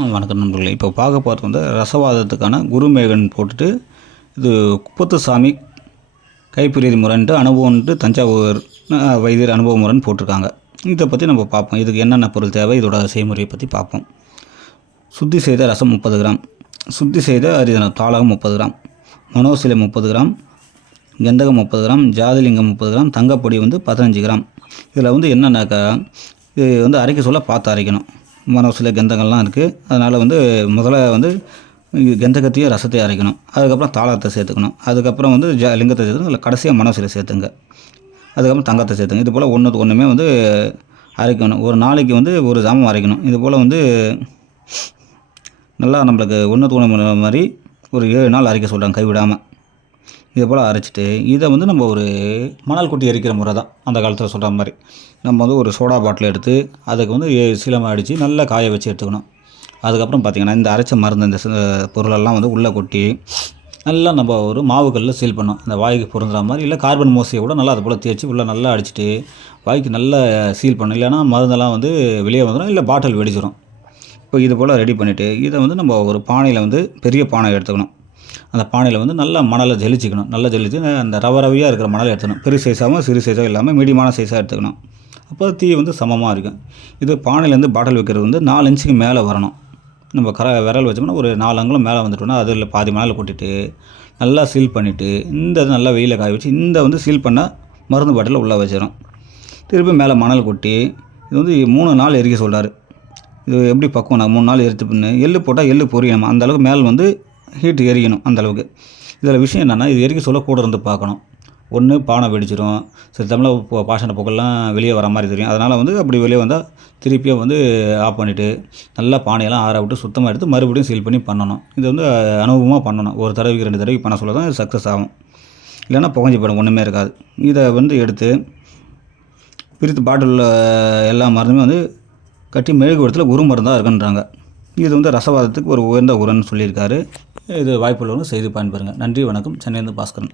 ஆ, வணக்கம் நண்பர்களே. இப்போ பார்க்க பார்த்து வந்து ரசவாதத்துக்கான குருமேகன் போட்டுட்டு இது குப்பத்துசாமி கைப்பிரதி முறைன்ட்டு அனுபவம்ன்ட்டு தஞ்சாவூர் வைத்தியர் அனுபவ முறைன்னு போட்டிருக்காங்க. இதை பற்றி நம்ம பார்ப்போம். இதுக்கு என்னென்ன பொருள் தேவை இதோட செய்முறையை பற்றி பார்ப்போம். சுத்தி செய்த ரசம் முப்பது கிராம். சுத்தி செய்த அரிதனம் தாளகம் முப்பது கிராம். மனோசிலை முப்பது கிராம். கந்தகம் முப்பது கிராம். ஜாதிலிங்கம் முப்பது கிராம். தங்கப்பொடி வந்து பதினஞ்சு கிராம். இதில் வந்து என்னென்னாக்கா இது வந்து அரைக்க சொல்ல பார்த்து அரைக்கணும். மனோசில கந்தங்கள்லாம் இருக்குது அதனால் வந்து முதல்ல வந்து கந்தகத்தையும் ரசத்தையும் அரைக்கணும். அதுக்கப்புறம் தாளத்தை சேர்த்துக்கணும். அதுக்கப்புறம் வந்து ஜ லிங்கத்தை சேர்த்துக்கணும். இல்லை கடைசியாக மனோசிலை சேர்த்துங்க. அதுக்கப்புறம் தங்கத்தை சேர்த்துங்க. இது போல் ஒன்றுக்கு ஒன்றுமே வந்து அரைக்கணும். ஒரு நாளைக்கு வந்து ஒரு ஜாமம் அரைக்கணும். இது போல் வந்து நல்லா நம்மளுக்கு ஒன்று தூண மாதிரி ஒரு ஏழு நாள் அரைக்க சொல்கிறாங்க கைவிடாமல் இது போல் அரைச்சிட்டு இதை வந்து நம்ம ஒரு மணல் கொட்டி எரிக்கிற முறை தான். அந்த காலத்தில் சொல்கிற மாதிரி. நம்ம வந்து ஒரு சோடா பாட்டில் எடுத்து அதுக்கு வந்து ஏ- சீலமாக அடித்து நல்லா காய வச்சு எடுத்துக்கணும். அதுக்கப்புறம் பார்த்திங்கன்னா இந்த அரைச்ச மருந்து இந்த பொருளெல்லாம் வந்து உள்ளே கொட்டி நல்லா நம்ம ஒரு மாவுக்கல்லில் சீல் பண்ணோம் அந்த வாய்க்கு பொருந்துற மாதிரி இல்லை கார்பன் மோசியை கூட நல்லா அது போல் தேய்ச்சி உள்ளே நல்லா அடிச்சுட்டு வாய்க்கு நல்லா சீல் பண்ணணும். இல்லைன்னா மருந்தெல்லாம் வந்து வெளியே வந்துடும் இல்லை பாட்டில் வெடிச்சிடும் இப்போ இது போல் ரெடி பண்ணிவிட்டு இதை வந்து நம்ம ஒரு பானையில் வந்து பெரிய பானை எடுத்துக்கணும். அந்த பானையில் வந்து நல்லா மணலை ஜெலிச்சிக்கணும். நல்லா ஜெலிச்சு அந்த ரவ ரவையாக இருக்கிற மணலை எடுத்துக்கணும். பெரிய சைஸாகவும் சிறு சைஸாகவும் இல்லாமல் மீடியமான சைஸாக எடுத்துக்கணும். அப்போ தீ வந்து சமமாக இருக்கும். இது பானையிலேருந்து பாட்டில் வைக்கிறது வந்து நாலு இன்ச்சுக்கு மேலே வரணும். நம்ம கர விரல் வச்சோம்னா ஒரு நாலு அங்கலம் மேலே வந்துட்டோம்னா அதில் பாதி மணல் கொட்டிட்டு நல்லா சீல் பண்ணிவிட்டு இந்த இது நல்லா வெயிலில் காய வச்சு இந்த வந்து சீல் பண்ணால் மருந்து பாட்டிலில் உள்ளே வச்சிடும் திருப்பி மேலே மணல் கொட்டி இது வந்து மூணு நாள் எரிக்க சொல்கிறார் இது எப்படி பக்குவம்? நான் மூணு நாள் எரித்து பண்ணு. எள்ளு போட்டால் எள்ளு பொரியணும்? அந்த அளவுக்கு மேல் வந்து ஹீட் எரியணும் அந்த அளவுக்கு இதில் விஷயம் என்னென்னா இது எரிக்க சொல்ல கூட இருந்து பார்க்கணும். ஒன்று பானை வெடிச்சிடும் சில தமிழில் இப்போ பாஷண புகழ்லாம் வெளியே வர மாதிரி தெரியும். அதனால் வந்து அப்படி வெளியே வந்தால் திருப்பியும் வந்து ஆஃப் பண்ணிவிட்டு நல்லா பானையெல்லாம் ஆற விட்டு சுத்தமாக எடுத்து மறுபடியும் சீல் பண்ணி பண்ணணும். இது வந்து அனுபவமாக பண்ணணும். ஒரு தடவைக்கு ரெண்டு தடவைக்கு பண்ண சொல்ல தான் சக்ஸஸ் ஆகும். இல்லைன்னா புகஞ்சு போயிடும் ஒன்றுமே இருக்காது. இதை வந்து எடுத்து பிரித்து பாட்டிலில் எல்லா மருந்துமே வந்து கட்டி மெழுகு இடத்துல உரு மருந்தாக இருக்குன்றாங்க. இது வந்து ரசவாதத்துக்கு ஒரு உயர்ந்த உரன்னு சொல்லியிருக்காரு. இது வாய்ப்புள்ளவங்க செய்து பயன்பெறுங்க. நன்றி வணக்கம். சென்னையிலேருந்து பாஸ்கரன்.